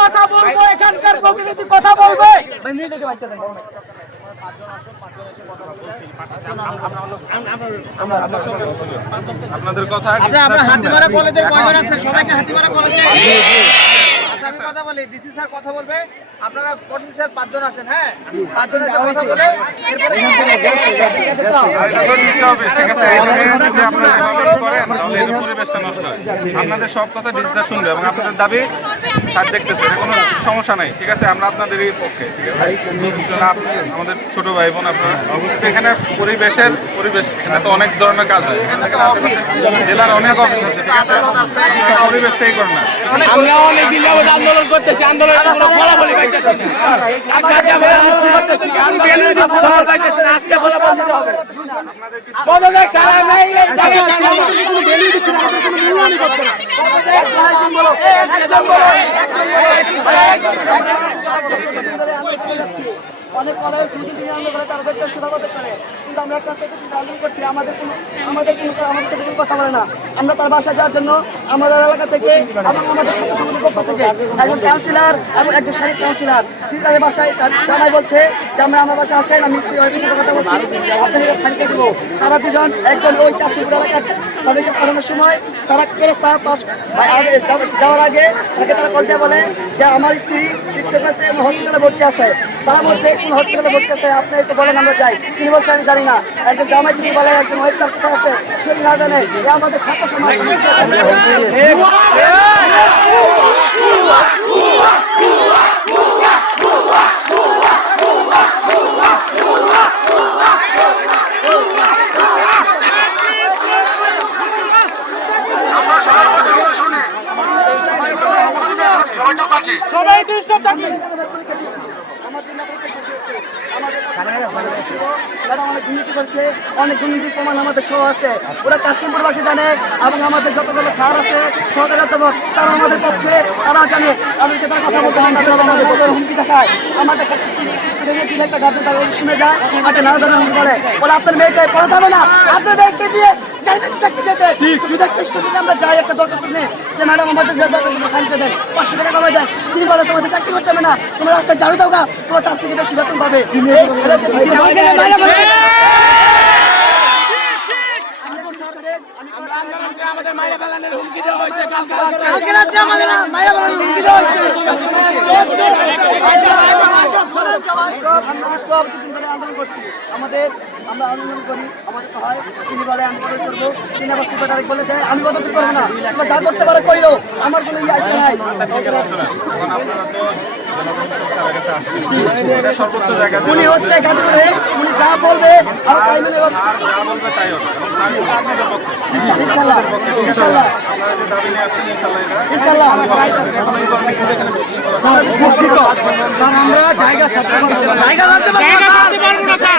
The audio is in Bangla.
কথা বলবো, এখানকার প্রতিনিধি কথা বলবে। আপনাদের কথা আপনারা হাতিমারা কলেজের কয়জন আছেন? সবাইকে হাতিমারা কলেজে। আচ্ছা আমি কথা বলি, ডিসি স্যার কথা বলবে, আপনারা কোচিং স্যার 5 জন আসেন। হ্যাঁ, 5 জন এসে কথা বলে পরিবেশটা নষ্ট হয়। আপনাদের সব কথা ডিসিশন শুনবে এবং আপনাদের দাবি স্যার দেখতেছে, কোনো সমস্যা নাই। ঠিক আছে, আমরা আপনাদেরই পক্ষে। ঠিক আছে, আমাদের ছোট ভাই বোন আপনারা এখানে পরিবেশ এখানে তো অনেক ধরনের কাজ হয়। জেলার অনেক অফিস আছে, ঠিক আছে, পরিবেশ থেকে করে না। আমরা অনেক দিন যাবত আন্দোলন করতেছি, আন্দোলনের কোনো ফলাফলই পাইতেছি না। আপনার যেমন আন্দোলন করতেছি, আমি বেলে দিচ্ছি, ফলাফল পাইতেছি না। আজকে ফলাফল দিতে হবে। পদত্যাগ ছাড়া আমরা এই জায়গায় ছাড়বো না। কোনো বেলে দিচ্ছি না, আমাদের কোনো মূল্যায়নই করছে না। একজন বলো, একজন বলো। অনেক কলেজ দুদিন আন্দোলন করে, তারা দেখবেন ছোট করতে পারে, কিন্তু আমরা একটা থেকে আন্দোলন করছি, আমাদের সাথে কোনো কথা বলে না। আমরা তার বাসায় যাওয়ার জন্য আমাদের এলাকা থেকে এবং আমাদের ছাত্র সমিতির পক্ষ থেকে একজন কাউন্সিলর এবং একজন শারীরিক কাউন্সিলর তিনি তাদের বাসায় তার জামাই বলছে যে আমরা আমার বাসায় আসেন, আমি মিস্ত্রি ওয়াইফের সাথে কথা বলছি, আপনাদের শাড়িকে দেবো। তারা দুজন একজন ওই কাশিপুর এলাকার, তাদেরকে পাঠানোর সময় তারা রাস্তা পাস যাওয়ার আগে তাকে তারা কল দিয়ে বলে যে আমার স্ত্রী স্ট্রোক আছে এবং হসপিটালে ভর্তি আছে। তারা বলছে কোন হসপিটালে ভর্তি আছে, আপনি একটু বলেন আমরা যাই। তিনি বলছে আমি জানি না। একজন জামাই তিনি বলে একজন ওয়াইফ তার কোথায় আছে সেই না জানে। এ আমাদের ছাত্র সমাজ। সবাই ডিস্টার্ব থাকি। অনেক দুর্নীতি করছে, অনেক দুর্নীতির প্রমাণ আমাদের সহ আছে। ওরা কাশিমপুরবাসী জানে এবং আমাদের যতগুলো ছাড় আছে সহযোগিতা তারা আমাদের পক্ষে, তারা জানে। আমাদেরকে তার কথা বলতে আমাদের হুমকি দেখায়, আমাদের একটা গার্জেন তারা শুনে যায়, আমাকে নানা ধরনের হুমকি বলে আপনার মেয়েকে পড়াতে হবে না, আপনার মেয়েকে দিয়ে চাকরি দিতে। যদি একটা স্টুডেন্ট আমরা যাই একটা দরখাস্ত নিয়ে যে ম্যাডাম আমাদের যে দরখাস্ত সাইন করে দেন, 500 টাকা কমে দেন, তিনি বলে তোমাদের চাকরি করতে হবে না, তোমরা রাস্তায় ঝাড়ু দাও গা, তোমরা তার থেকে বেশি বেতন পাবে। আমাদের মায়েরা বেলানের হুমকি দেওয়া হয়েছে, কালকে রাত্রে আমাদের মায়েরা বলেন হুমকি দেওয়া হয়েছে। আন্দোলন করছি, আমরা আন্দোলন করি, আমাদের হয় তিনি বলে আমি করে করবো, তিনি আবার সুপার ডাইরেক্ট বলে দেয় আমি কত করবো না, তোমরা যা করতে পারো কইলো, আমার কোনো ইয়ে ইচ্ছা নাই। সর্বোচ্চ জায়গা উনি হচ্ছে গাজীপুরে, উনি যা বলবে আর তাই মেনে ইনশাল্লাহ ইনশাল্লাহ ইনশাল্লাহ। আমরা জায়গা জায়গা পারবো না স্যার।